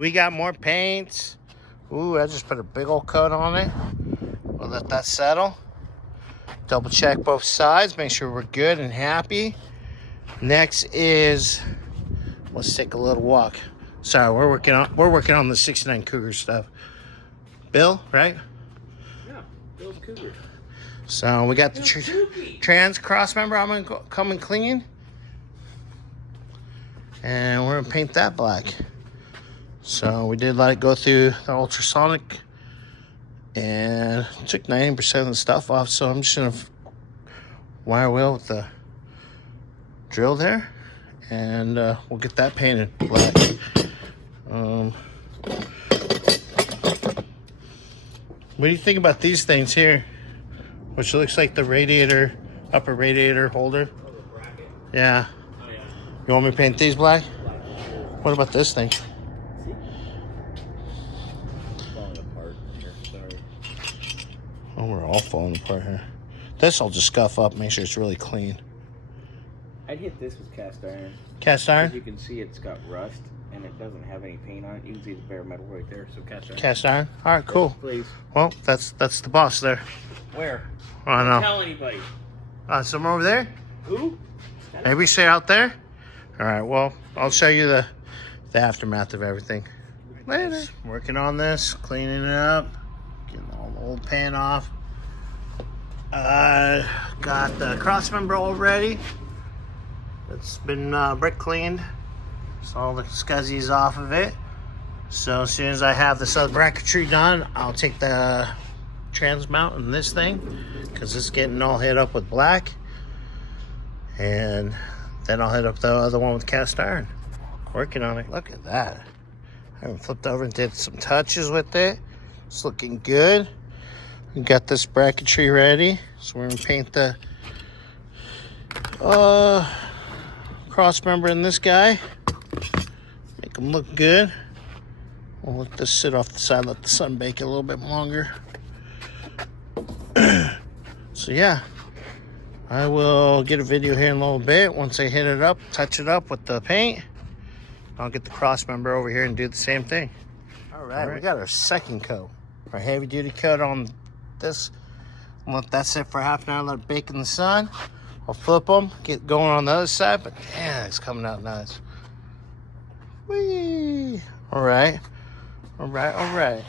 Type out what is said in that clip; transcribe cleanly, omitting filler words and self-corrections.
We got more paints. Ooh, I just put a big old coat on it. We'll let that settle. Double check both sides, make sure we're good and happy. Next is, let's take a little walk. Sorry, we're working on the '69 Cougar stuff. Bill, right? Yeah, Bill's Cougar. So we got the trans cross member. I'm gonna come and clean, and we're gonna paint that black. So we did let it go through the ultrasonic, and took 90% of the stuff off. So I'm just gonna wire wheel with the drill there, and we'll get that painted black. What do you think about these things here? Which looks like the radiator, upper radiator holder. Oh, the bracket? Yeah. Oh, yeah. You want me to paint these black? What about this thing? Falling apart here, sorry. Oh, we're all falling apart here. This I'll just scuff up, make sure it's really clean. I'd hit this with cast iron. Cast As iron? you can see, it's got rust, and it doesn't have any paint on it. You can see the bare metal right there, so cast iron. Cast iron? All right, cool. Yes, please. Well, that's the boss there. Where? I Don't know. tell anybody. Somewhere over there? Who? Maybe stay out there? All right, well, I'll show you the aftermath of everything. Later. Working on this, cleaning it up, getting all the old paint off. Got the cross member all ready. It's been brick cleaned. So all the scuzzies off of it. So as soon as I have this other bracketry done, I'll take the trans mount in this thing, because it's getting all hit up with black. And then I'll hit up the other one with cast iron. Working on it. Look at that. I haven't flipped over and did some touches with it. It's looking good. We got this bracketry ready. So we're gonna paint the cross member in this guy. Make them look good. We'll let this sit off the side, let the sun bake it a little bit longer. So yeah, I will get a video here in a little bit. Once I hit it up, touch it up with the paint, I'll get the cross member over here and do the same thing. All right, we got our second coat, our heavy duty coat on this. I'll let that sit for half an hour, let it bake in the sun. I'll flip them, get going on the other side, but yeah, it's coming out nice. Whee! All right, all right, all right.